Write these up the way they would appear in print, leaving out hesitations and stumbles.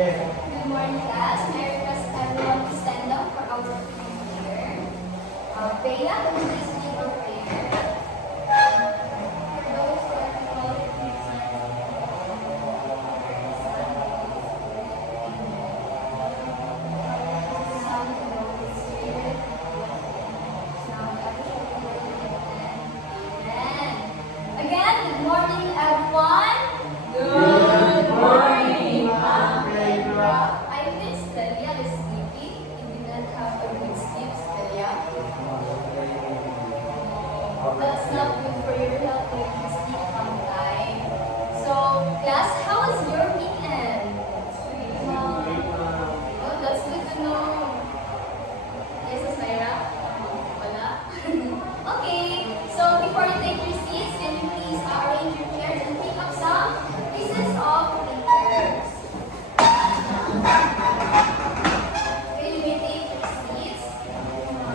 Good morning, class. May I request everyone to stand up for our prayer. Bea, can you please lead our prayer? For those who are called to the Son, Son, the Holy Spirit, now and ever shall be Amen. Again, good morning, everyone. Good morning, Ma'am. I think Celia is sleeping. You did not have a good sleep, Celia. That's not good for your health if you sleep on time. So, class, how was your weekend? Oh, that's good to know. Yes, Naira? Wala? Okay, so before you take your seats, can you please arrange your chairs and pick up some pieces of papers? Will you take your seats?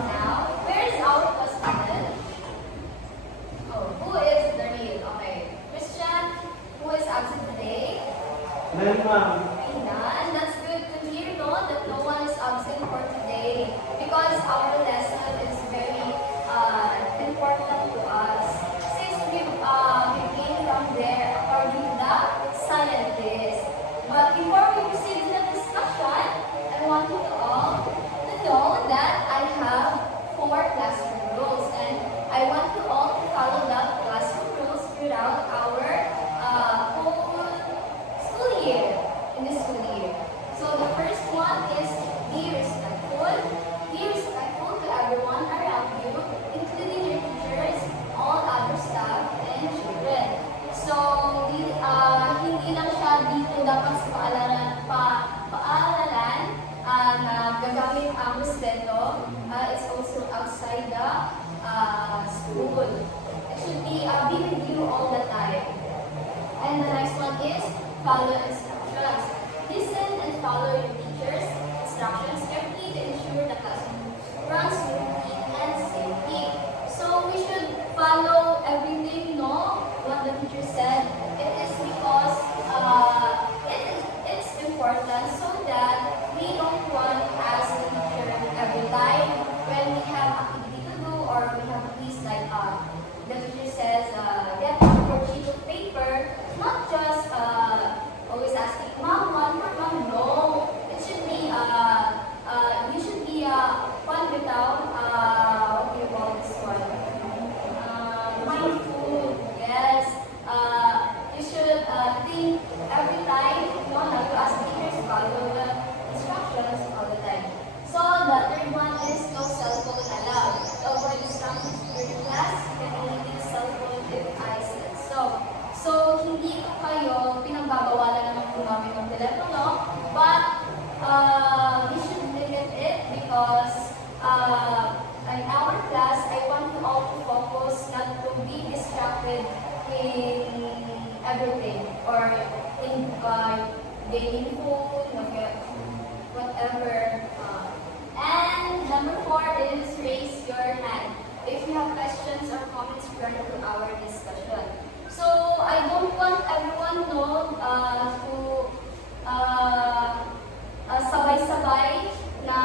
Now, where is our hospital? Oh, who is the real? Okay. Christian, who is absent today? Ayan, that's good to hear, no? That no one is absent for today. Because our lesson is very important to us. Since we came from there according to the scientists. But before we proceed to the discussion, I want you all to know that I have 4 classroom rules, and I want you all to follow the classroom rules throughout our whole school year, in this school year. So the first one is be respectful. Be respectful to everyone around you, including your teachers, all other staff, and children. So, hindi lang siya dito dapat sa paaralan na gagamit ang respeto. It's also outside the school. It should be with you all the time. And the next one is follow instructions. Listen and follow your teacher's instructions carefully to ensure the classroom runs smoothly and safely. So we should follow everything, no? What the teacher said. It is because it's important so that we don't want to ask the teacher every time when we have activity to do or we have a quiz like the teacher says, get for sheet of paper, not just always asking, Mom, one more, Mom, no. It should be, you should be fun without, what do you call this one? Mindful, yes. You should think every time, you know, not to ask teachers, follow the instructions all the time. So, the third one is no cell phone allowed. So, for instructions during class, you can only use cell phone if I said so. So, hindi ko kayo pinagbabawalan naman gumamit ng telepono, but we should limit it because in our class, I want you all to focus, not to be distracted in everything or in gaming phone, whatever. And number 4 is raise your hand if you have questions or comments regarding to our discussion. So I don't want everyone to sabay-sabay na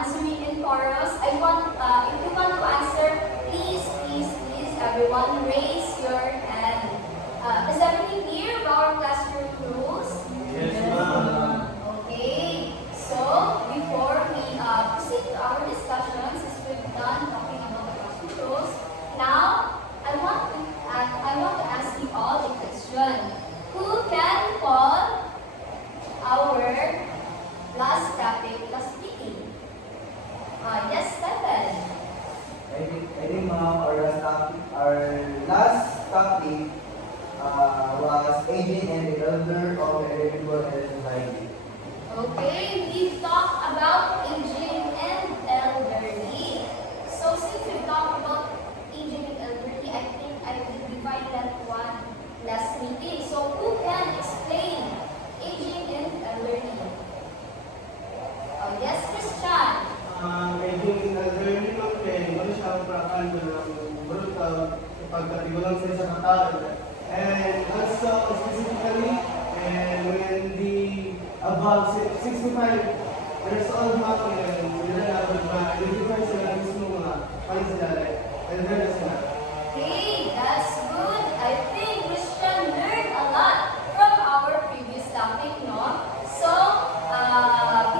answering in chorus. I want, if you want to answer, please, everyone, raise your hand. Is everything clear about our classroom rules? Yes, ma'am. Okay. So before we proceed to our discussions, as we've done talking about the classroom rules, now I want to ask you all a question. Who can call about 65 years old mga kailan, sila na mag-identify sila mismo mga paano sila, like, elder na sila. Hey, that's good. I think Christian learned a lot from our previous topic, no? So,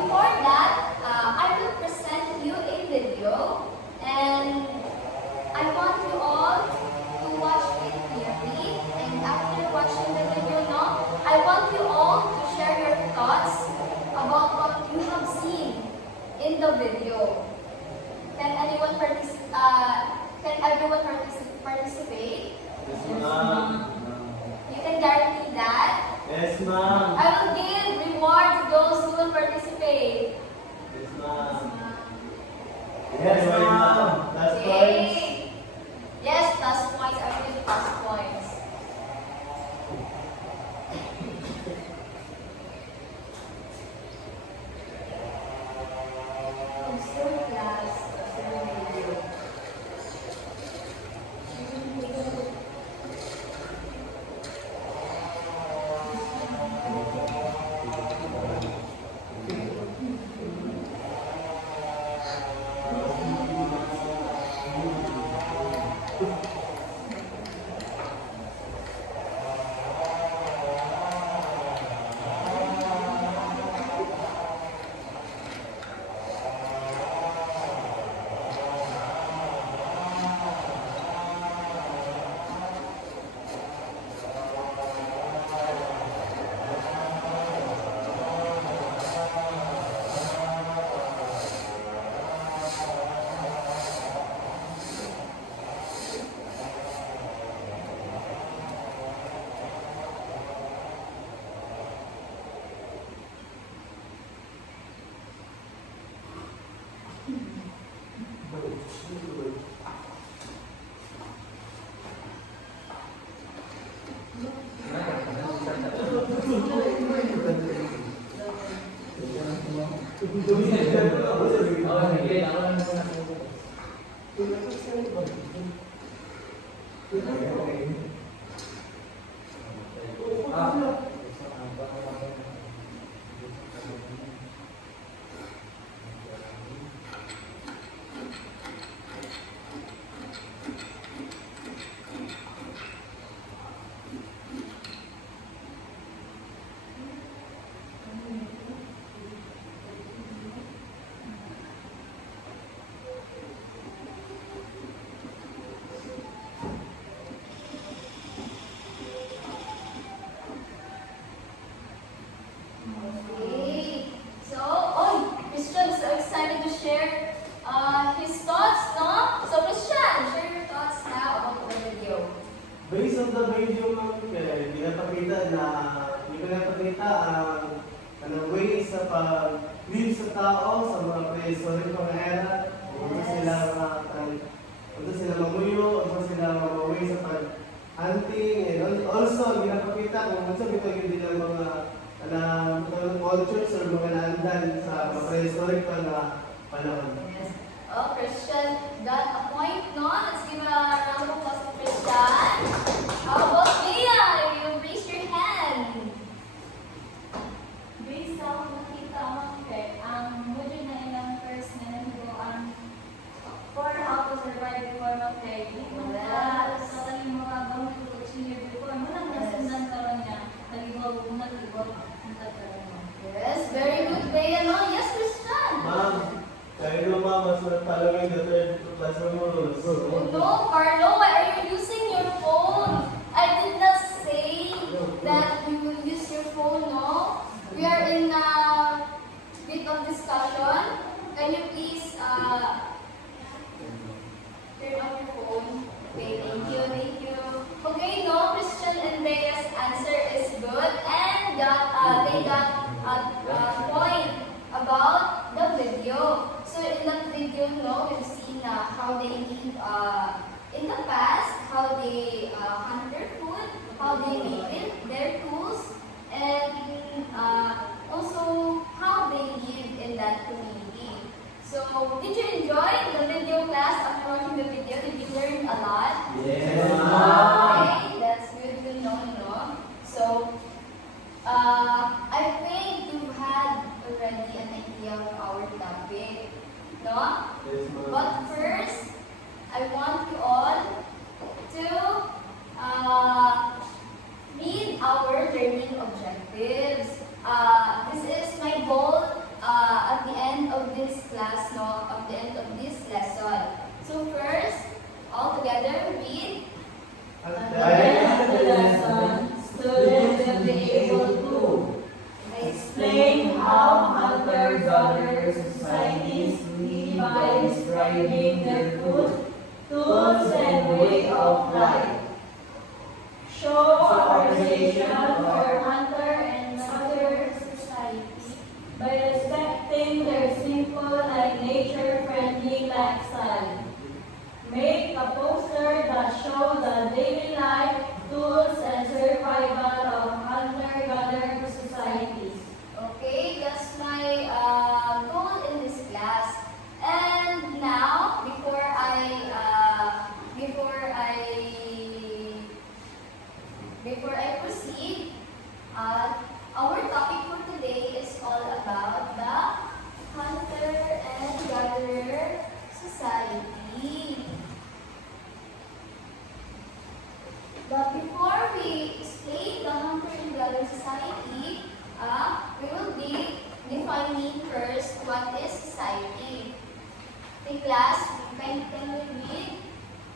before that, I will present you a video, and I want you all to watch it clearly. And after watching the video, no, I want you all to share your thoughts about what you have seen in the video. Can anyone can everyone participate? Yes, ma'am. You can guarantee that. Yes, ma'am. I will give reward to those who will participate. Yes, ma'am. Yes, ma'am. Last points. Yay! Yes, plus points. I will give plus points. Observe class. Observe video. Okay. So, oh, Christian is so excited to share his thoughts, no? So, Christian, share your thoughts now about the video. Based on the video, ma'am, pinapakita ang way sa pag-live sa tao sa mga prehistoric mga era, kung sila mamuyo, kung sila mamaway sa pag-hunting, and also, pinapakita kung saan ito hindi lang mga cultures or mga naandan sa mga prehistoric pa na panahon. Yes. Oh, Christian got a point, no? Let's give a round of applause to Christian. How about Mia? You raise your hand. Based sa nakita mo, ang module na ilang first na nandito ang for how to survive before mag-training. Yes. Sa kaling mga gamit ko senior before, munang nasundan karon niya, nag-evolve, ang tagkaroon mo. Yes, very good, Bea, no? Yes, Christian. Ma'am, kayo ma'am, mas following the third classroom rules. Oh, no, Carlo, why are you using your phone? I did not say that you will use your phone, no? We are in a bit of discussion. Can you please turn off your phone? Okay, thank you, thank you. Okay, no, Christian and Bea's answer is good, and they got a point about the video. So in that video, no, we've seen how they live in the past, how they hunt their food, how they made their tools, and also how they live in that community. So, did you enjoy the video class? After watching the video, did you learn a lot? Yes, Okay, that's good to know, no? So, I think you have already an idea of our topic, no? Yes, ma'am. But first, I want you all to read our learning objectives. This is my goal at the end of this class, no? At the end of this lesson. So first, all together, read. At At the the end of the lesson, students will be able to explain how hunter-gatherer societies live by describing their food, tools, and way of life. Show appreciation for hunter and gatherer society by respecting their simple and nature-friendly lifestyle. Make a poster that shows the daily life, tools, and survival of hunter-gatherer societies. Okay, that's my goal in this class. And now, before I proceed, our topic for today is all about the hunter and gatherer society. But before we explain the hunter and gatherer society, we will be defining first what is society. In class, can we read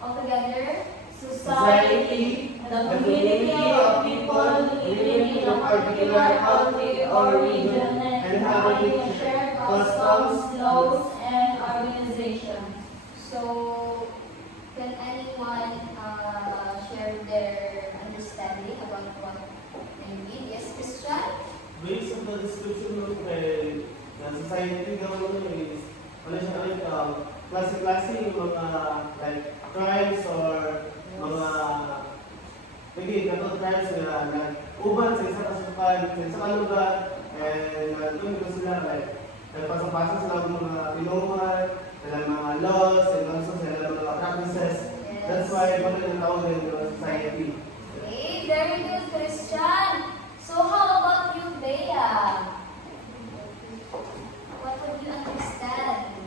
all together? Society, the community of people living in a particular country or region and having shared customs, laws, and organizations. So, can anyone share their understanding about what they read? Yes, Christian? Based on the description of the society government is, ano siya like, klase-klase yung mga like tribes or mga maybe katong tribes na uban sa isa kasukan, sa isa kalugar, and doon ko sila like nagpasok-pasok sila ng mga pinuman, ng mga laws, and also sila ng mga practices. Yes. That's why bakit yung tawag din ng society. Okay, very good, Christian. So, how about you, Bea? What would you understand?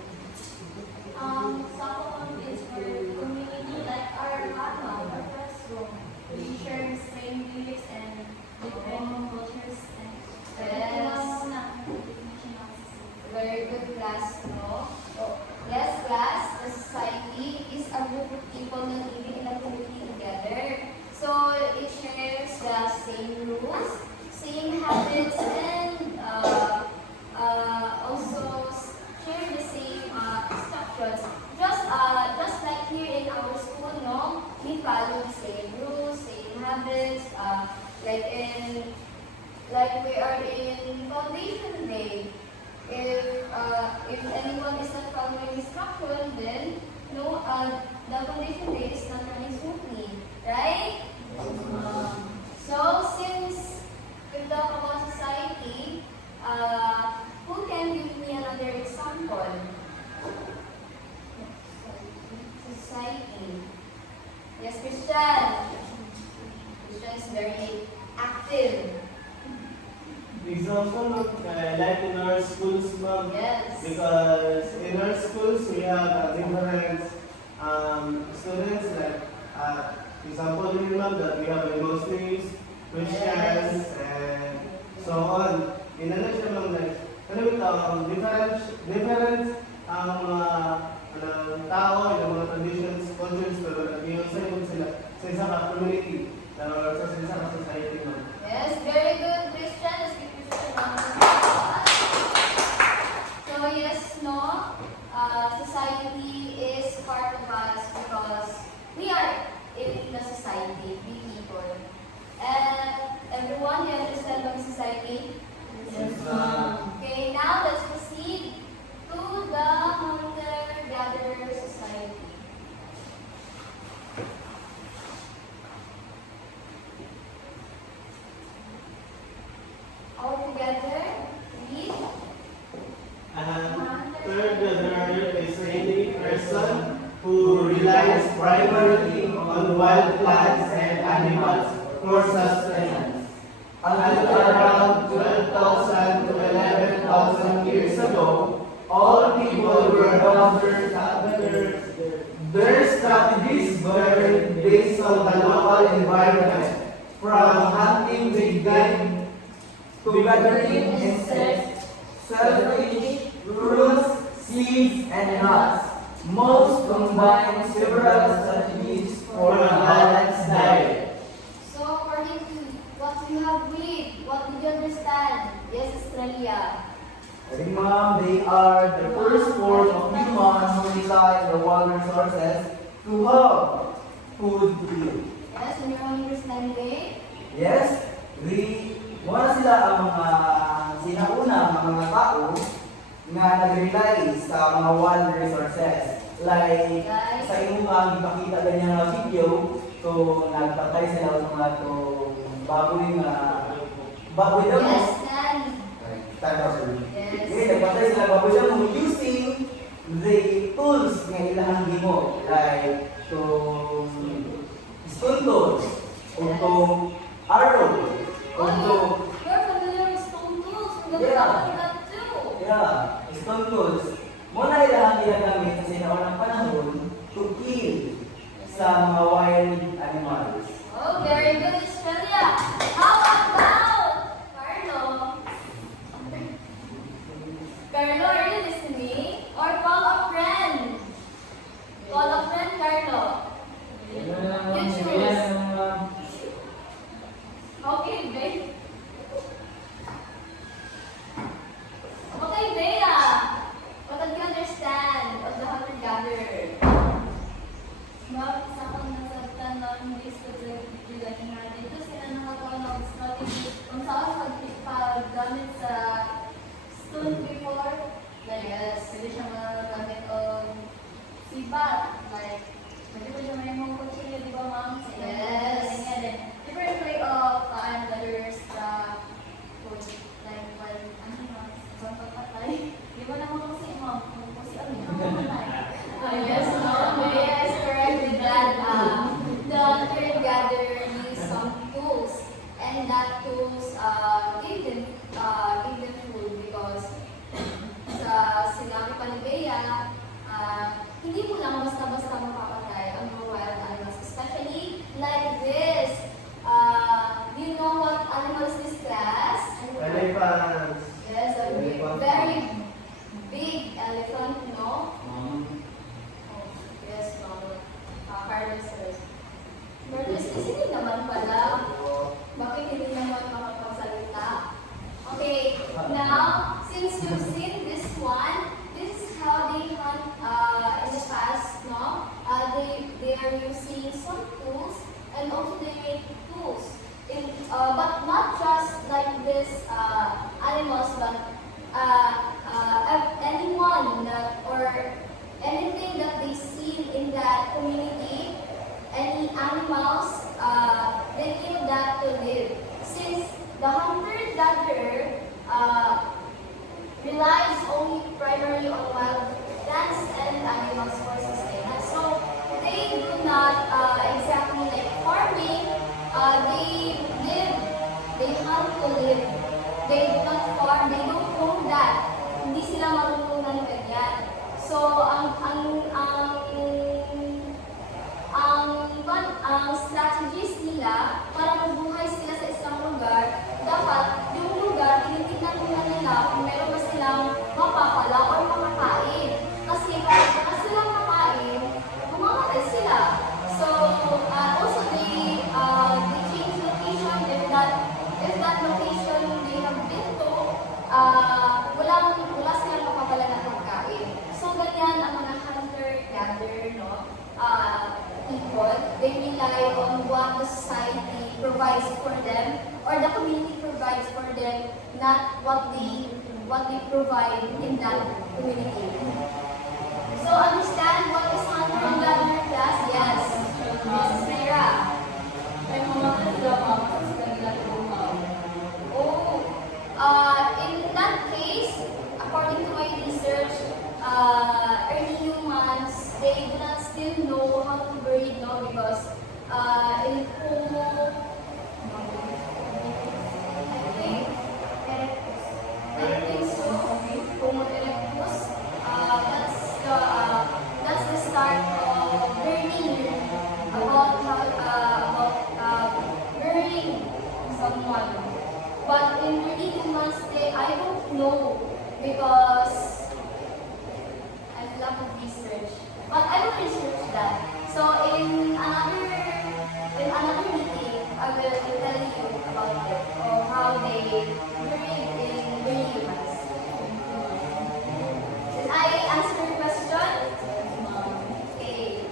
Some of it is for community like our classroom. We share the same beliefs and different cultures and Yes. definition of society. Very good class, no? Yes, class, the society is a group of people that living in a community together. So, it shares the same rules, same habits, and also share the same instructions. Just like here in our school, no? We follow the same rules, same habits, like we are in foundation day. If anyone is not following instruction, then no, the foundation day is not running smoothly, right? So since we talk about society, who can give me another example? Society. Yes, Christian. Christian is very active. Example of like in our schools, ma'am. Yes. Because in our schools we have different students like example here, ma'am, that we have Muslims, Christians, and so on. In a nutshell, ma'am, like different tao, yung mga traditions, cultures, pero nag-iwan sa ibang sila sa isang community or sa isang society, ma'am. Yes, very good, Christian. Let's give Christian one. So yes, no, society is part of us because we are in the society, we people. And everyone, you understand what society? Yes, ma'am. Okay, now let's proceed to the hunter-gatherer society. All together, read. Third gatherer is any person who relies primarily on wild plants and animals for sustenance. Around 12,000 to 11,000 gather their strategies were based on the local environment, from hunting with game to gathering insects, shellfish, fruits, seeds, and nuts. Most combine several strategies for a balanced diet. So according to what you have read, what did you understand? Yes, Australia. I think, ma'am, they are the first form of humans who rely on the water resources to have food to eat. Yes, in your own understanding. Yes, wala sila ang mga sinauna mga tao nga nag-rely sa mga water resources. Like, Guys. sa iyong ipakita ganyan na video, so nagpatay sila ng mga to baboy daw. Yes, Nan. Yes. Yes. Nagpatay sila baboy daw using the tools nga ilang gimo. Like, to stone tools, o to arrow, o Oh, to you're familiar with stone tools. We're gonna Yeah. talk about that too. stone tools. Muna ilang ginagamit sa sinaunang panahon to kill sa mga wild animals. Oh, very good, Australia. How about Carlo? Carlo, are you listening? Or call a friend? Call a friend, Carlo. You choose. Okay, babe. Okay, Bea. What did you understand of the hunter-gatherer? Ma'am, sa akong nasabtan ng disability natin, ito sila nakagawa ng strategy kung saan paggamit sa stone before, like, pwede siya magagamit o sibat, like, pwede ko siya may mga kutsilyo, di ba, ma'am? Yes. Different way of gathers the food, like, when, ibang pagpatay, di ba naman kasi, ma'am, kung si Ami, pagpatay. Yes, no, Bea is correct with that. The hunter-gatherer used some tools, and that tools gave them food because sa sinabi pa ni Bea, hindi mo lang basta-basta mapapatay ang mga wild animals, especially like this. Do you know what animals this class? Elephants. Yes, a Elephant. very big elephant, no? Oh, yes, no. Harvesters. Brothers, kasi hindi naman pala. Bakit hindi naman makapagsalita? Okay, now, since you've seen this one, this is how they hunt in the past, no? They are using some tools and also they make tools. But not just like this animals, but anyone or anything that they see in that community, any animals, they kill that to live. Since the hunter-gatherer relies only primarily on wild plants and animals for sustenance. So they do not exactly like farming. They live, they hunt to live. They do not farm, they don't own that. Hindi sila marunong ng ganyan. So ang strategies nila para mabuhay sila sa isang lugar, dapat yung lugar, tinitignan muna nila kung meron ba silang mapapala or makakain. Kasi kapag wala silang makain, mamamatay sila. So, also they change location if that location they have been to, wala silang mapapala na pagkain. So, ganyan ang mga hunter-gatherer, no? People, they rely on what the society provides for them or the community provides for them, not what they provide in that community. So understand what is hunter and gatherer class? Yes. Mrs. Mera. May mga drama sa kanila tumaw. Oh, in that case, according to my research, early humans, they do not still know how to breed, no? Because in Homo, I think so. Homo erectus, that's the know because I have lack of research. But I will research that. So in another meeting, I will tell you about it or how they breed in humans. Did I answer your question? Okay.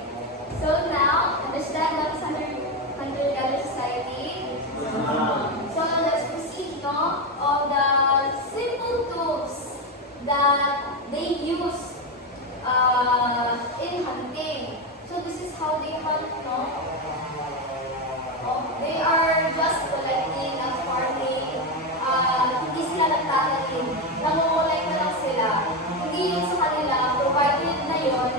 So now, understand what is hunter-gatherer society? So let's proceed, no, of the simple tools that they use in hunting. So this is how they hunt, no? They are just collecting and farming. Hindi sila nagtatanim. Nangungulay na lang sila. Hindi yun sa kanila, provided na yun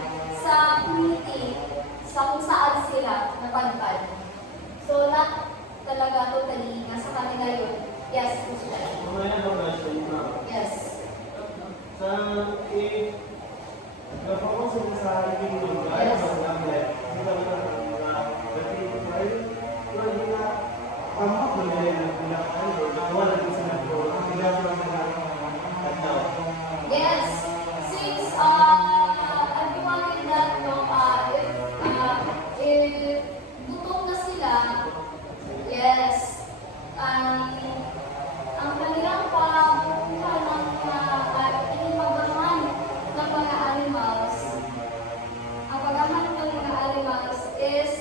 sa community, sa kung saan sila napadpad. So not talaga totally, nasa kanila yun. Yes, Mr. Mamaya na question na. Yes. Sa nag-focus mo sa aking lugar, Yes. sa tablet, hindi ka na hindi na tampak na nila yung pinakain o wala din sila po. Hindi na sila nagkataw. Yes. Since everyone in that, no, if gutom na sila, yes, ang kanilang pagkuha ng pagbabahan ng mga animals, ang paghahanap ng mga animals is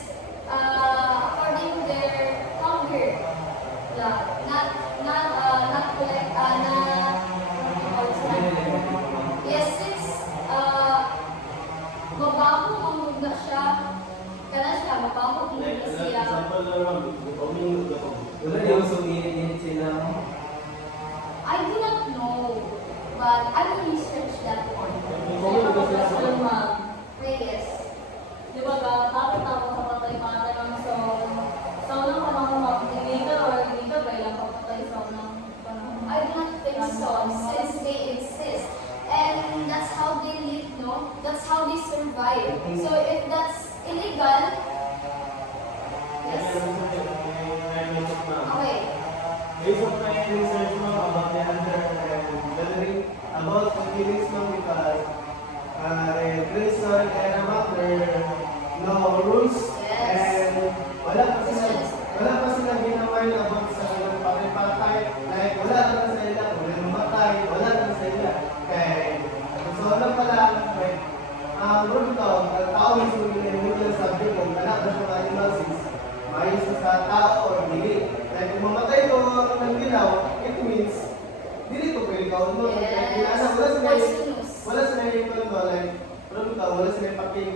according to their hunger. Yeah, not collect, yes, since mabaho ang muna siya, kaya siya, mabaho ang Like, muna siya. example na lang, uminom ka po. Wala yung suminit sila. I do not know, but I will research that one. Uminom ka sila sa Question, ma'am. Wait, yes. Di ba takot ako sa patay-patay ng sound? Sound ng panahon, ma'am. Hindi ka or hindi ka ba ilang papatay sound ng panahon? I do not think so, since they exist. And that's how they live, no? That's how they survive. So if that's illegal, yes. Okay. Based on my research mo about the hunter-gathering, about the killings mo because Grayson and Amateur no rules Yes. and wala pa sila ginawa yun about sa kanilang patay-patay, like wala na sa ila, kung may mamatay, wala na sa ila. Kaya, so alam pala, like, ang rule to, ang tao mismo yung legal subject kung anak na siya animals is maayos na sa tao or dili. Like, kung mamatay ko ng dilaw, it means dili ko pwede ka mo. Yes. Poisonous. Wala sila yung ano, like, wala sila yung paking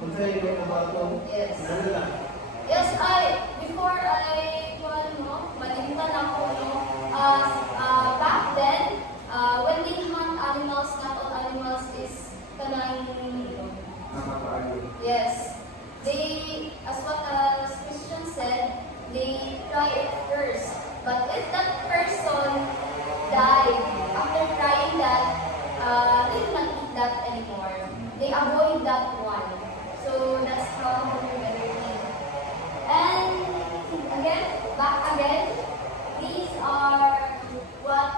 kung sa'yo yung kabato. Yes. Ano lang. Yes, before malimtan ako, no, back then, when they hunt animals, not all animals is kanang, yes, they, as what Christian said, they try it first. But if that person died after trying that, they do not eat that anymore. They avoid that one. So that's how they're gathering. And again, back again, these are what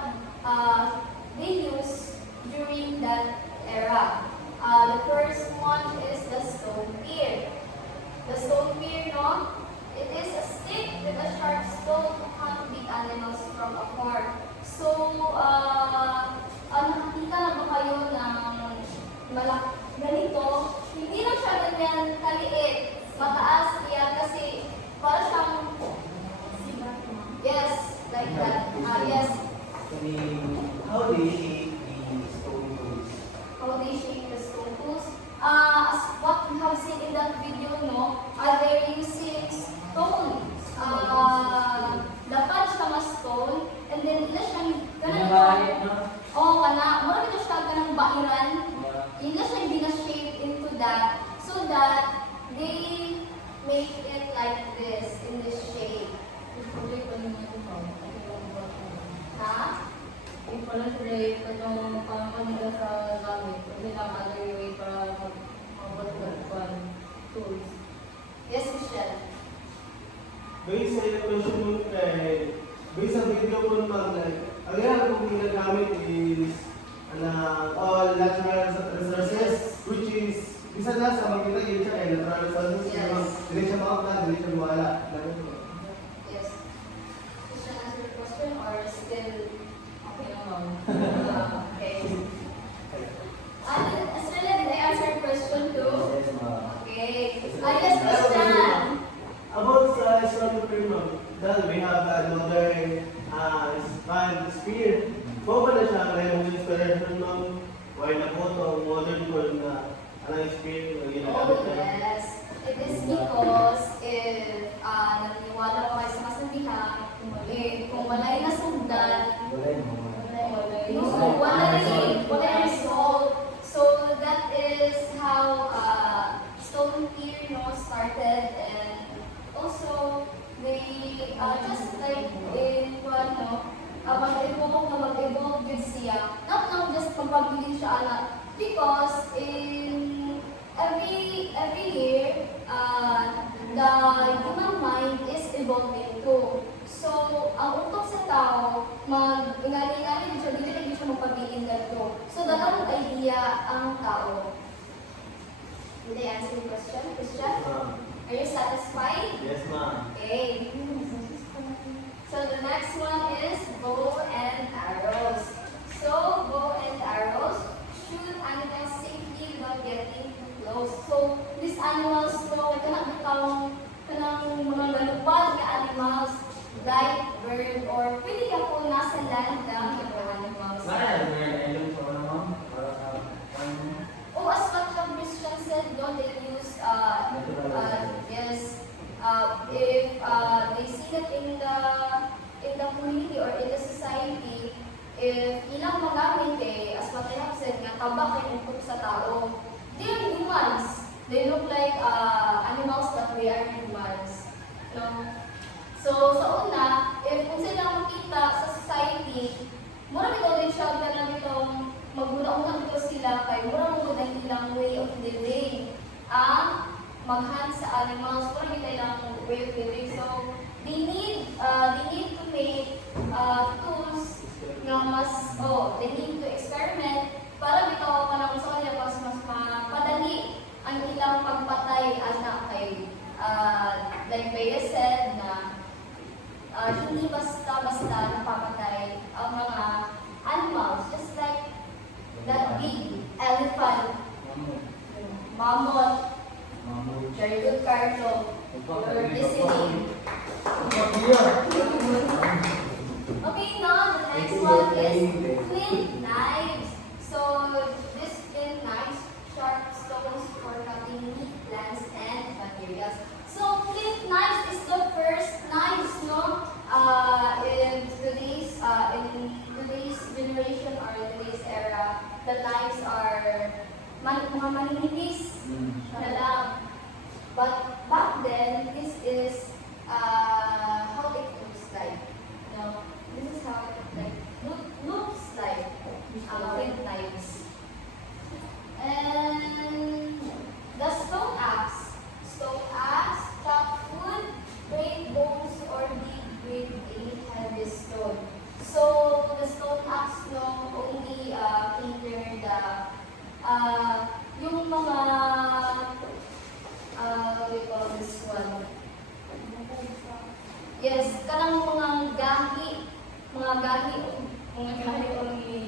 they use during that era. The first one is the stone spear. The stone spear, no? It is a stick with a sharp stone to hunt big animals from afar. So, nakakita na ba kayo ng ganito? Hindi lang siya ganyan kaliit. Mataas yan kasi para siyang, yes, like that. Yes, How do you shape the stone tools? how they shape the stone tools. As what we have seen in that video, no, they're using stone. Dapat siya nga stone, and then ila siyang Binabayad, no? marami na siya ganang bairan. Ila siya bina-shape into that, so that they make it like this, in this shape. Tuloy pa naman ito. Ha? Yung pala sila itong pangkanila sa gamit. Kasi lang other way para mag-mabot-bot tools. Yes, Michelle. Based sa yung question mo kay, based sa video mo naman, like, ang ginagawa kong ginagamit is all natural resources, which is bisa na sa makita yun siya kay natural resources. Yes. Hindi siya makakita, hindi siya mawala. Yes. Christian, answer your question or still okay naman? Okay. Australia, did I answer your question too? Yes, ma'am. Okay. Yes, Christian. About sa Islamic Pyramid, dahil we have another span spear. Kung ba na siya, mayroong inspiration ng why na po ito, modern world na anong spear na ginagamit Oh, niya. yes. It is because if naniniwala pa kayo sa kasabihan, kung wala yung nasundan, Wala yun, ma'am. wala yung result. So that is how stone fear started, and also they just like in mag-evolve with siya. Not lang just pagpabilin siya anak, because in every year the human mind is evolving too. So, ang utok sa tao, mag-ingali-ingali siya, hindi siya magpabilin ganito. So, dalawang idea ang tao. Did I answer your question, Christian? Are you satisfied? Yes, ma'am. Okay. So the next one is bow and arrows. So bow and arrows shoot animals safely without getting too close. So these animals, no, kanang mga malupad na animals like bird or pwede ka po nasa land lang yung mga animals. Oh, as what the Christian said, no, they use yes. If they see that in the community or in the society, if ilang magamit as what I have said, nga tabak ay utok sa tao, they are humans. They look like animals that we are humans. No? So, sa una, if kung sila makita sa society, mura nito din siya na itong magmuna-unang ito sila kay mura mo din ilang way of living. Mag-hunt sa animals, mura nito ilang way of living. So, they need to make tools na they need to experiment para dito panahon sa kanila mas mapadali ang ilang pagpatay anak kay like Bea said na hindi basta-basta napapatay ang mga animals, just like that big elephant, mammoth. Very good, Carlo. You're listening. Okay, now the next one is flint knives. So this flint knives, sharp stones for cutting meat, plants, and materials. So flint knives is the first knives, no? In today's generation or today's era, the knives are mga maninipis na lang. But back then, this is how it looks like. You know, this is how it looks like flint knives. And the stone axe chop wood, break bones, or dig with a heavy stone. So the stone axe only cater yung mga what do you call this one? Yes, kanang mga gahi only.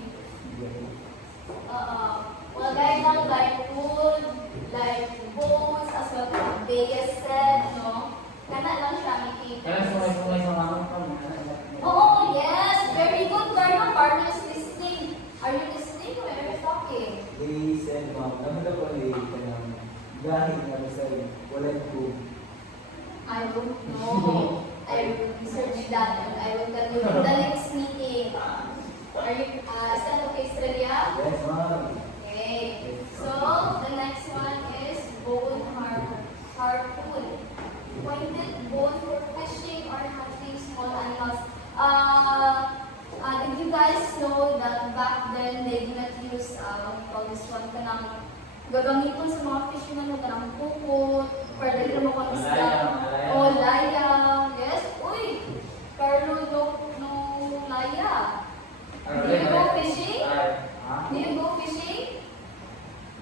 Mga gahi lang like wood, like bones, as what Bea said, no? Kana lang siya Oh, yes, very good, Carlo. Partner is listening. Are you listening when you're talking? They said, ma'am, kami na po ni gahit nga sa wala ko. I don't know. I will research that and I will tell you in the next meeting. Are you, is that okay, Australia? Yes, ma'am. Okay. So, the next one is bone harpoon. Pointed bone for fishing or hunting small animals. Did you guys know that back then they did not use, what you call this one, kanang gagamiton sa mga fishermen mo, kanang pupot, para dali mo kang isda. O, layang. Yes, uy! Carlo, no laya. Do you go fishing? Huh? Do you go fishing?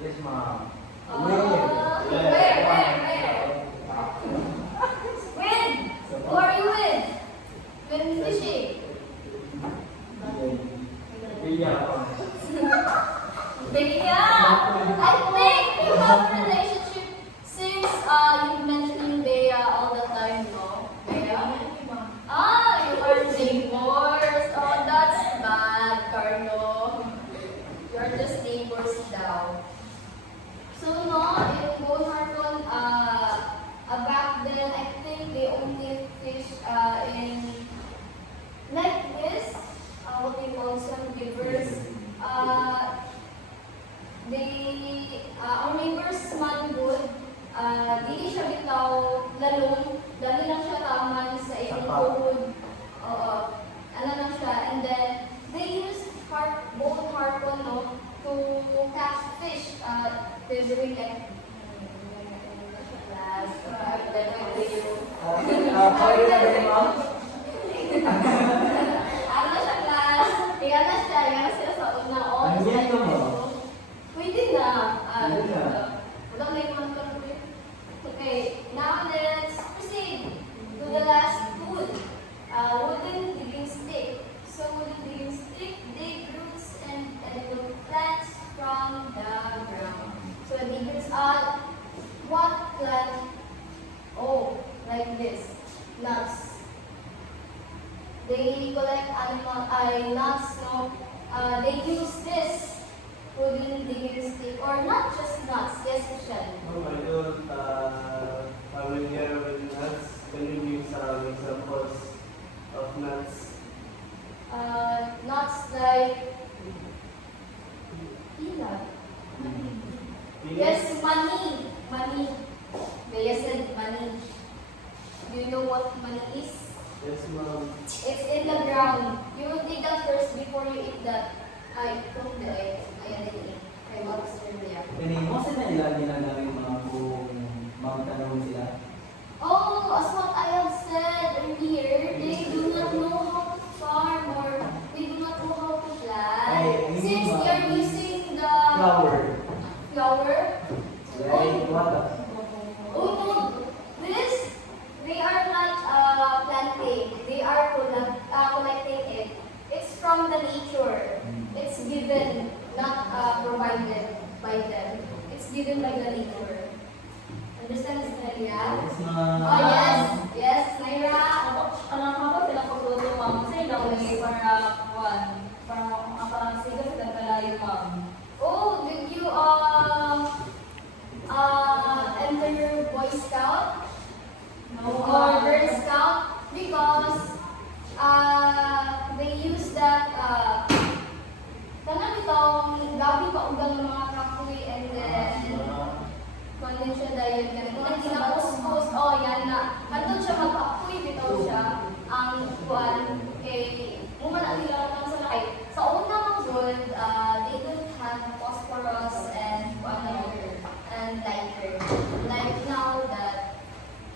Yes, ma'am. Where? When? Who are you with? When fishing? Yeah. Bea, I think you have a relationship since you mentioning Bea all the time, no? Bea? Ah, you are neighbors. Oh, that's bad, Carlo. You're just neighbors now. So no, in Bone Harpon, back then I think they only fish in like this, what we call some rivers. Our neighbors Manwood, dili siya bitaw lalong, dali lang siya taman sa ilang tuhod. Oo, ano lang siya. And then, they use bone harpoon, no, to catch fish. They're doing like, class, Sorry na rin, ma'am. ano na siya, class? Iyan na sila sa una. Ano yan to, ma'am? Pwede na. Pwede na. Wala na yung mga kalkulate. Okay, now let's proceed to the last tool. Wooden digging stick. So wooden digging stick dig roots and edible plants from the ground. So diggers are what plant? Oh, like this. Nuts. They collect nuts, no? They use this wooden digging stick, or not just nuts, yes, Michelle. No, I don't familiar with nuts. Can you give some examples of nuts? Nuts like peanut. Yes, money. Money. Bea said money. Do you know what money is? Yes, ma'am. It's in the ground. You will dig that first before you eat that. I took the egg. Ayan din. I was earlier. Kasi na nila ginagawin mga kung magtanong sila. Oh, as what I have said earlier, they do not know how to farm or they do not know how to plant. Ay, hindi Since ba? they're using the Flower. flower. Right? What? Oh no, this, they are not planting. They are collecting it. It's from the nature. It's given, not provided by them. It's given by the nature. Understand, Miss Nelia? Yes, ma'am. Oh, yes. Yes, Naira. Anak ako, pinapagluto, ma'am. Sa ilaw, parang sigas na kalayo, ma'am. Oh, did you enter your Boy Scout? Or Girl Scout? Because they use that tanang itong gabi pa ugang ng mga kahoy and then kunin siya dahil ganito. Ang kinapos-pos, oh yan na. Andun siya mag-apoy, bitaw siya. Ang kuwan, umana nila lang sa lakay. Sa unang wood, they don't have phosphorus and and lighter. Like now that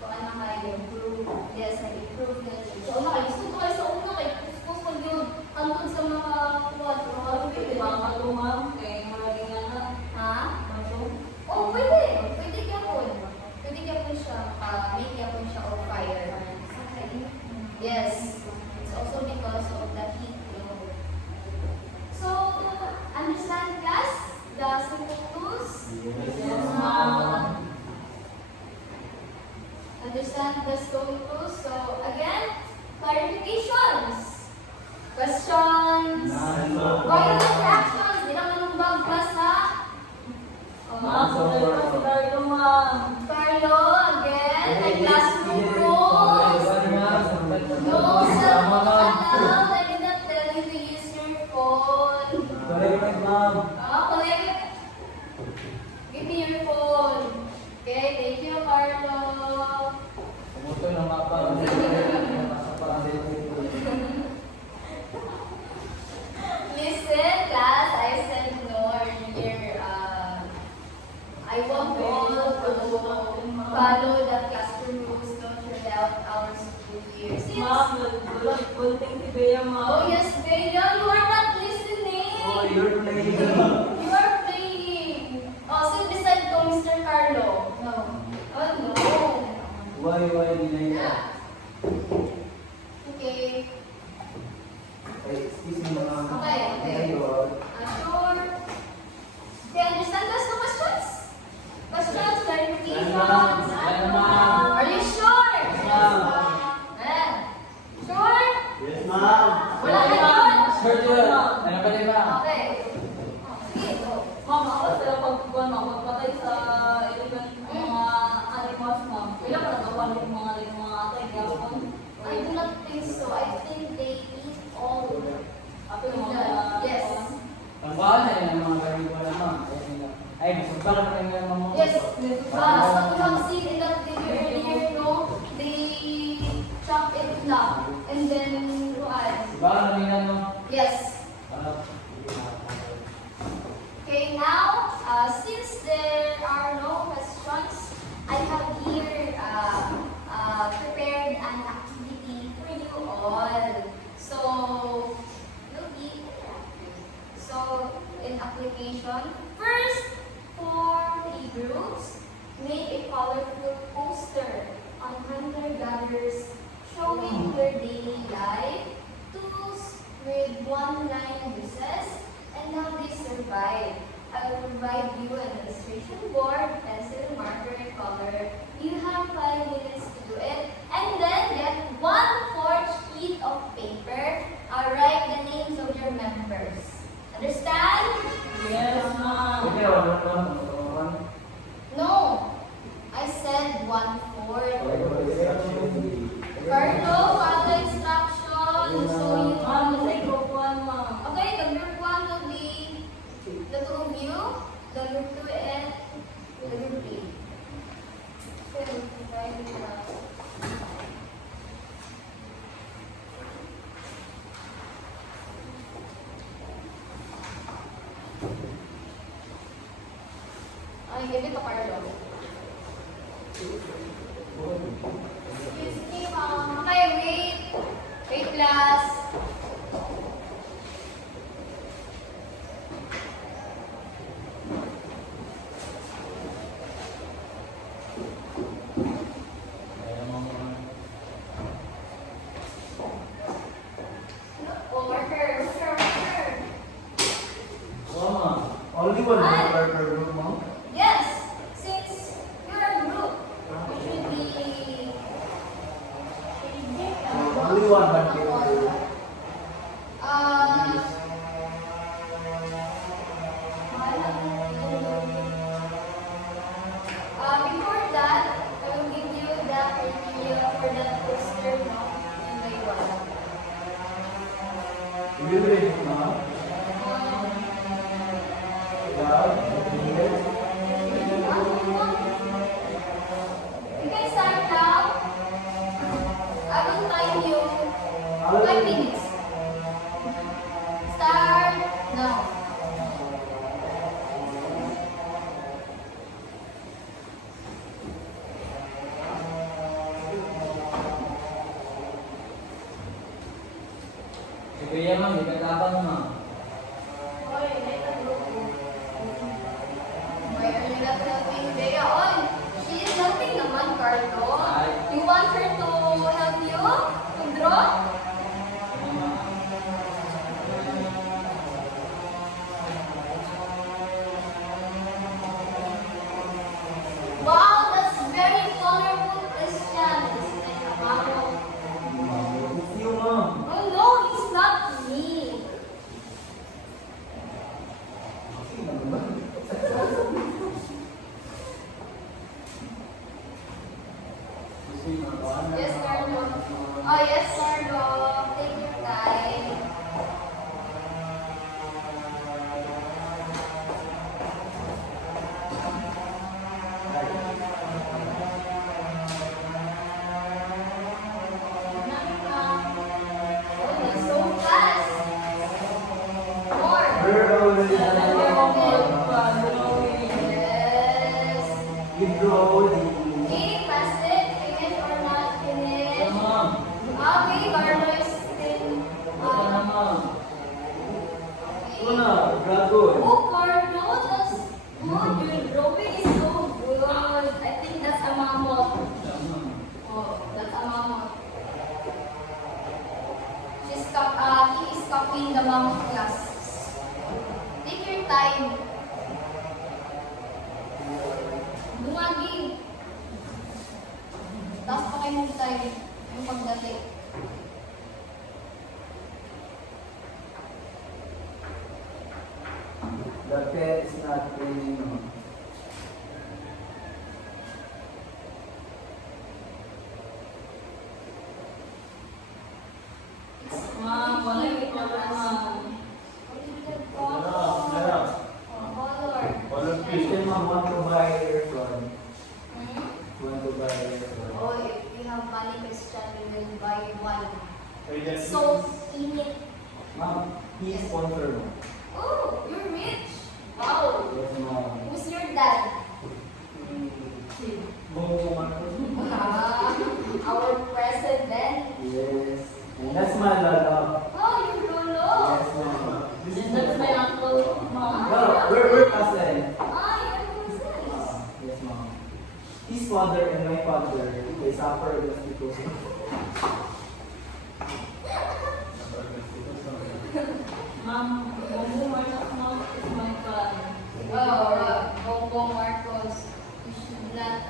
kuwan na kayo, improve, yes, nag-improve na siya. So, gusto ko kayo sa una, kay puspos pag yun, andun sa mga kuwan, mga Di ba, ma'am? Kaya malaging nga ha? mato. Oh, pwede. Pwede yapon. Pwede yapon siya, make yapon siya on fire. Yes. It's also because of the heat. So, understand class? The simple tools? Yes, ma'am. Understand the stone tools? So, again, clarifications. Questions? Vital fractions. Di lang manumbag class ha? Ma'am, si Carlo, ma'am. Carlo, again, the classroom rules. No cell phone allowed. I did not tell you to use your phone. Correct, ma'am. Collect. Give me your phone. Okay, thank you, Carlo. Kumusta ng mapa? Listen, class, I said no earlier. I want you all to follow the classroom rules throughout our school year. Since, Ma'am, bulting si Bea, ma'am. oh yes, Bea, you are not playing. you're playing. You are playing. Oh, so you decide to Mr. Carlo. No. Oh, no. Why deny that? Okay. Excuse me, ma'am. Okay. Ayun. Sure. Okay, understand those two questions? Questions, clarifications? Are you sure? Eh. Sure? Yes, ma'am. Wala ka yun? Sure yun. Ano pa rin ba? Okay. Sige, go. Ma'am, ako sila magpatay sa mga animals, ma'am. Kailan pa nagawa yung mga atay, gawin? I do not think so. I think they eat all. Ato yung mga... Yes. Pangbahan na yun ang mga gawin ko naman. Ay, masugpa na kayo ng mga... Yes. So we have seen in that video earlier, no? They chop it up and then what? Diba, namin no? Yes. Okay, now, since there are no questions, I have here prepared an activity for you all. So, will be so in application. First, for the groups, make a colorful poster on hunter-gatherers showing their daily life, tools with one-line uses, and how they survive. I will provide you an illustration board, pencil, marker, and color. You have 5 minutes to do it. And then get 1/4 sheet of paper. Write the names of your members. Understand? Yes, ma'am. Okay, one. No. I said 1/4. Carlo, follow instructions. So you Ma'am, sa group 1, ma'am. okay, the group 1 will be the 2 of you, the group 2 and the group 3. Okay, we'll provide you I give it to Carlo. Excuse me, ma'am. Okay, wait. Wait, class. Oh, marker. Only one member per group, ma'am? Yes, since you're a group, you should be. Only one member. Before that, I will give you the criteria for that poster, no? And by one. Will you read it, ma'am? Yeah. You can start now. I will time you 5 minutes. Start now. Si Kuya, ma'am, di ka tabang, ma'am. Why are you not helping Bea on? She is helping naman, Carlo. You want her to help you to draw? Wow, that's very colorful Christian. It's like a model. It's you, ma'am. Oh no, it's not me. Yes, Carlo. Oh, yes, Carlo. Take your time. Oh, that's so fast. More. We're already Yes. You draw the Okay, pass it. Finish or not finish? Ma'am. Okay, Carlo is still. Ma'am. Okay. Ito na, dragon. Oh, Carlo, that's good. Your drawing is so good. I think that's a mammoth. Oh, that's a mammoth. He is copying the mammoth class. Take your time. Bumagi. Tapos pa kayo mag-time. Yung pagdating. The pet is not playing. Ma'am, wala yung color, ma'am. Color. Christian mom want to buy earphone. Hmm? Want to buy earphone. Oh, if we have money, Christian, we will buy one. Ay, that's So, init. Mom, he sponsor mo. Oh, you're rich. Wow. Yes, mom. Who's your dad? Bongo Marcos. Our president. Yes. And that's my lolo. Oh, your lolo. Yes, mom. And that's my uncle, ma'am. No, we're cousin. Ah, you're cousins. Yes, mom. His father and my father, they suffer just because of Ma'am, Bongo Marcos, ma'am, is my father. Wow, Bongbong Marcos. You should not,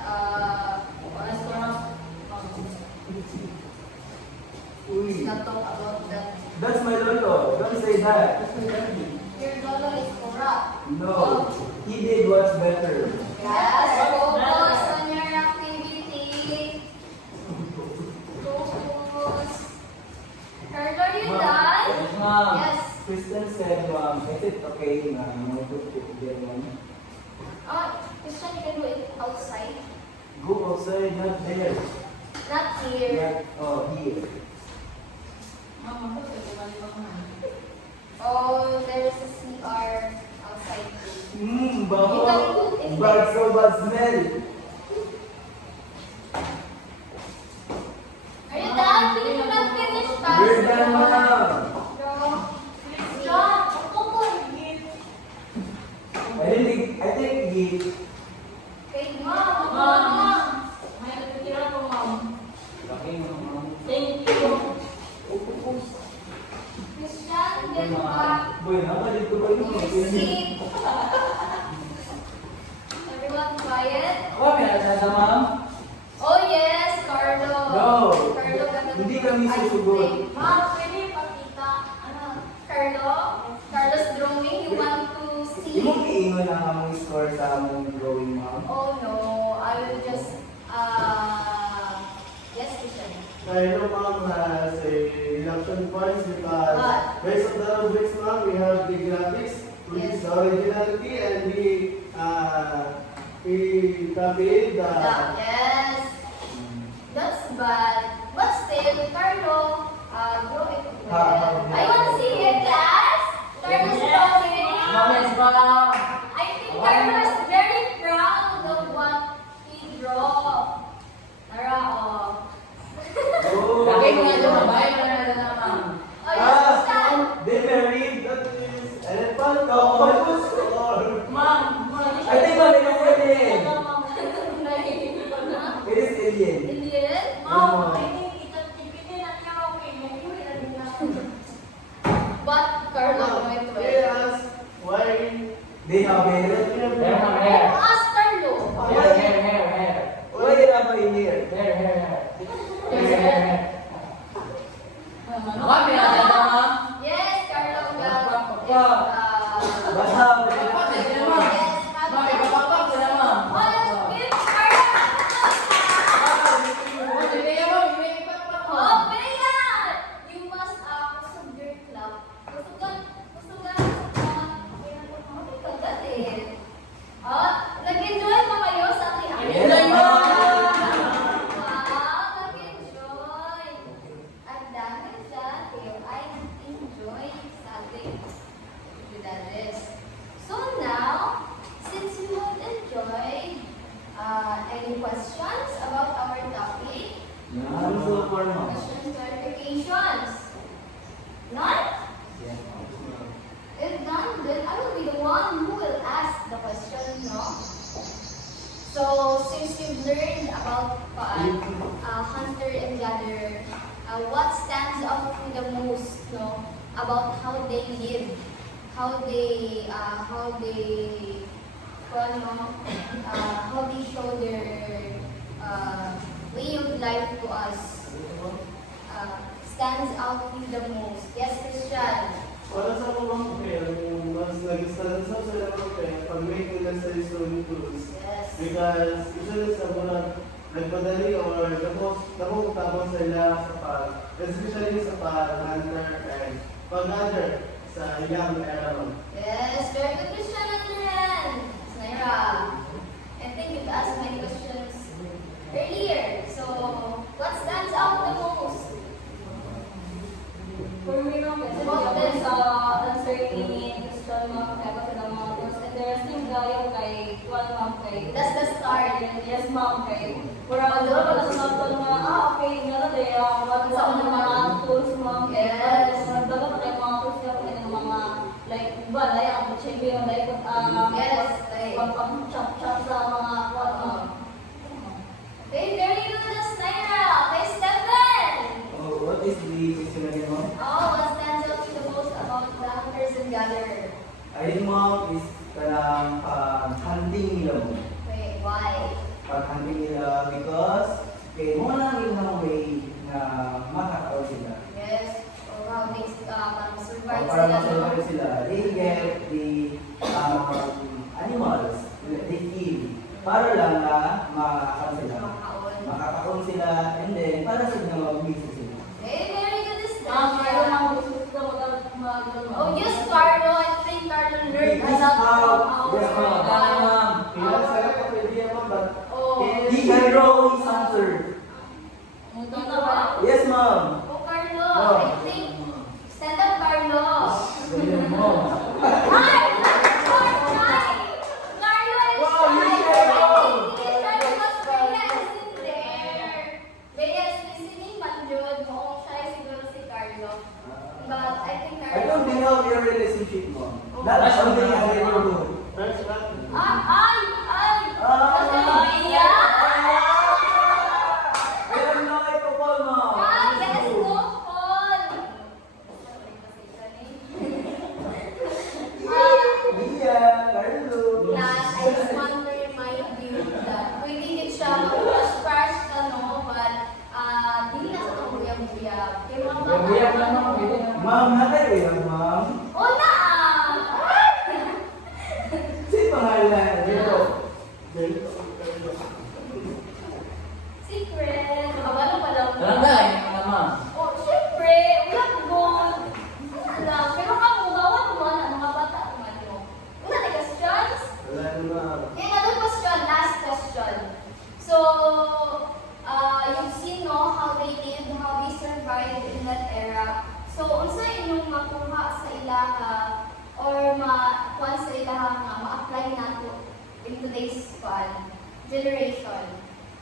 Restaurant, let's not talk about that. That's my lolo. Don't say that. Your lolo is corrupt. No, he did what's better. Yes, focus on your activity. Focus. Carlo, are you done? Yes, mom. Yes. Kristen said, mom, is it okay na I want to put them on? Christian, you can do it outside. Go outside, not there. Not here. Oh, here. ma'am, ako, pwede ba ma'am? Oh, there is a CR outside too. You can Baho. put it Bad, so bad smell. Are you done? Did you not finish task? We're done, mom. No. Christian, ako po. I think he. Kay mom. Ma'am, may nagtitira po, ma'am. Laki mo, mom. Thank you. Christian, get back. Boy, nakalit ko ba yung Sit. Everyone quiet. Oh, may asada, ma'am? Oh yes, Carlo. No. Carlo, ganda Hindi ng kami ice susugot. cream. Ma'am, pwede ipakita. Ano? Carlo? Carlo's drawing, you want to see? Imong iingon ang among score sa among drawing, ma'am. Oh no, I will just, yes, Christian. I know mom has a reduction points because But- based on the rubrics, mom, we have the graphics, which Yes. is the originality, and we copied the. Yes, that's bad. But still, Carlo, draw it well. I want to see it, class. Carlo's drawing. I think Carlo is very proud of what he draw. Tara, oh. Oh. Oh, yes, Christian. They married, that is. Elephant couple score. Ma'am, I think ma'am, it is alien. Ma'am, It is alien. Indian? Ma'am, I think ipitin na niya ako eh. May iwi na din ako. But Carlo Mom, went they well. ask why. They have hair. Who asked Carlo? Why you have a hair? Yes, Carlo got it. But how? Yes, oh, give Carlo. Oh, Bea! You must kusog your club. Kusugan, kusugan. Okay, ikaw got it. So, since you've learned about hunter and gatherer, what stands out to you the most, no, about how they live, how they, how they show their way of life to us, stands out to you the most? Yes, Christian. Para sa mga kaya, mas nag-stand sa sila mga kaya, pag-make nila sa stone tools. Yes. Because usually sa mga nagpadali or tapos sila sa pag, especially sa pag-hunter and pag-gather sa young era. Yes, very good question on your hand. Naira. I think you've asked many questions earlier. So, what stands out the most? For me, ma'am, kasi About there's this. uncertainty, question, ma'am, kaya kasi ng mga tools. And there's yung gayo kay Juan, ma'am, kay... That's the start. Yes, ma'am, kay... Para doon pala sa mga tools, mga, okay, nga na tayo, what sa mga tools, ma'am. Yes. Nagdaga pa tayo mga tools niya, kaya ng mga, like, ba, like, ang chamber, yung like, Yes, like- pag-chop-chop sa mga, what, ma'am. Okay, very good, that's Naira. Okay, Stephen. Oh, what is the question again, ma'am? Oh, what stands out to you the most about the hunters and gatherer? Ayun, ma'am, is kanang hunting nila mo. Wait, why? Pag-hunting nila because kay mo lang yung mga way na makakaon sila. Yes, or how they parang survive Para sila, no? masurvive sila, they get the animals, they kill. Para lang na makakaon sila. Makakaon. Makakaon sila and then para sa mga mag-busy sila. Very good, this Pero mga gusto ko Oh, yes, Carlo. I think Carlo learned a Yes, lot ma'am. from Yes, ma'am. our Kaya sa ka pwede naman ba? Oh, The hero is answered. Yes, ma'am. oh, Carlo. Oh. I think stand up, Carlo. Ganyan mo. Hi! Short guy! Carlo is Wow, shy. you shy, wow. Carlo was Bea isn't there. Bea is listening, manjod. Oo, shy siguro si Carlo. But I think I Carlo... don't think how your relationship, ma'am. That's something I never do. First lang. Ay! Ah. Yeah! Meron na kayo po, ma'am. Ah, yes, go, Paul! Iya, Carlo. That I just want to remind you that pwede din siya mag-crush ka, no? But, hindi na sa itong buyab-buyab. Kaya mga Buyab lang, ma'am. Pwede na. Ma'am, nakay ko yan, ma'am. Una! Sino pangalan? Dito. Secret! Kabalo pa daw. Barangay, mga ma'am. Oh, syempre! Wala ko doon. Alam, pero ako, gawa ko man, mga bata ko man mo. Una, the questions? Wala naman. Another question, last question. So, you've seen, no, how they lived, how they survived in that era. So, unsa inyong makuha sa ilaha or makuha sa ilaha nga ma-apply nato in today's generation?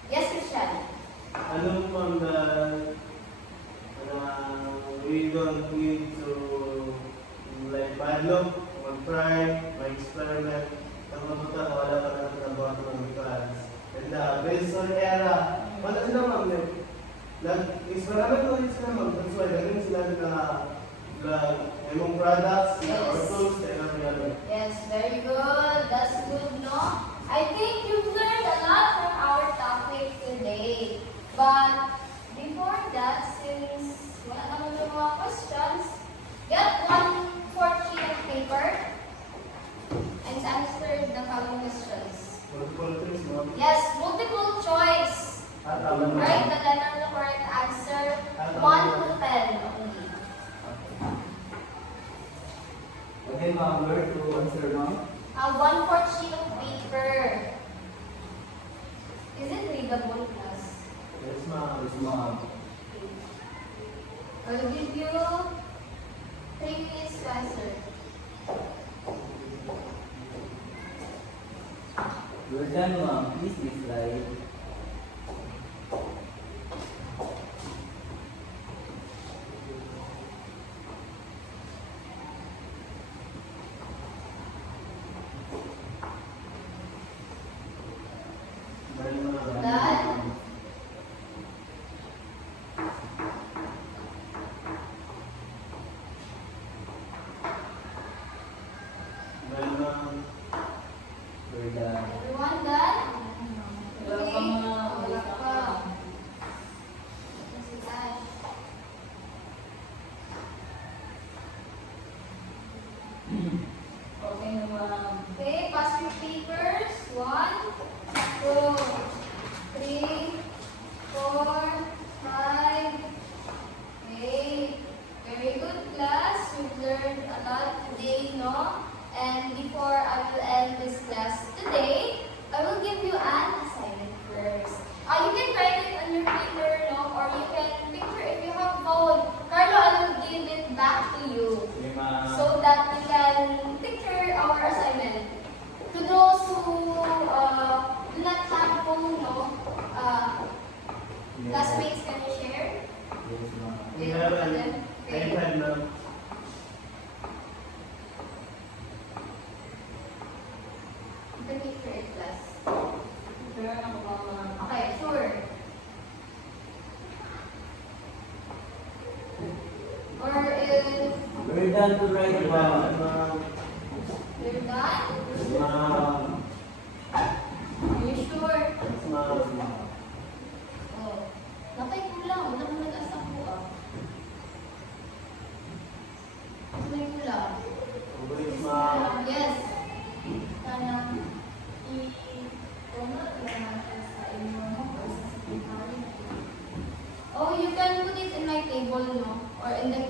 Yes, Christian? Ano ma'am na we don't need to like padlock, mag-try, mag-experiment. Tapos wala pa natin ang buhat ng class. And based on era, wala sila ma'am. Nag-experiment ko rin sila ma'am. That's why galing sila na imong products, Yes. or tools, kaya Yes, very good. That's good, no? I think you've learned a lot from our topic today. But before that, since wala naman yung mga questions, get 1/4 sheet of paper and answer the following questions. multiple things ma'am. Yes, multiple choice. Write the letter of the correct answer, 1 to 10 only. Okay, ma'am, where to answer, ma'am? 1/4 sheet of paper. Is it readable, class? Yes ma'am. Yes, ma'am. I'll give you 3 minutes to answer. Your time, ma'am. Please be slide. ma'am. We're done. Everyone done? Wala pa mga Wala pa. Si Ash. Okay na ma'am. Okay, pass your papers. 1, 2, 3, 4, 5. Okay. Very good, class. You've learned a lot today, no? And before I will end this class today, I will give you an assignment first. You can write it on your paper, no? Or you can picture if you have phone. Carlo, I will give it back to you Okay, ma'am. so that you can picture our assignment. To those who do not have phone, no? Classmates, can you share? Yes, ma'am. We have an iPad, ma'am. You can picture it, class. Sure ako ba ma'am? Okay, sure. Or if We're done to write, ma'am. Ma'am. you're done, Ma'am. are you sure? Yes, ma'am. Oh, nakay kulang. Wala mo nag-asa ko May kulang. Yes, ma'am. Yes. Sana i-promote lang natin sa inyo mo or sa secretary. Oh, you can put it in my table, no? Or in the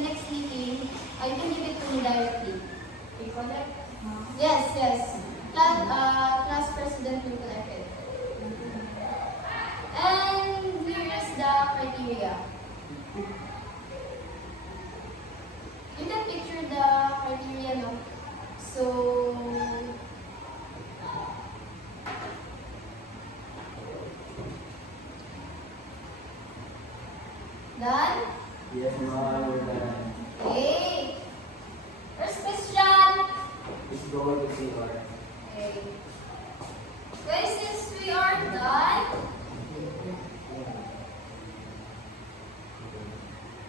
next meeting, you can give it to me directly. I-collect, ma'am. Yes, yes. Class president will collect it. And here is the criteria. You can picture the criteria, no? So, done? Yes, ma'am. We're done. Okay. First question. Let's go to CR. Okay. Guys, since we are done,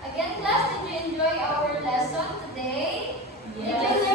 again, class, did you enjoy our lesson today? Did you learn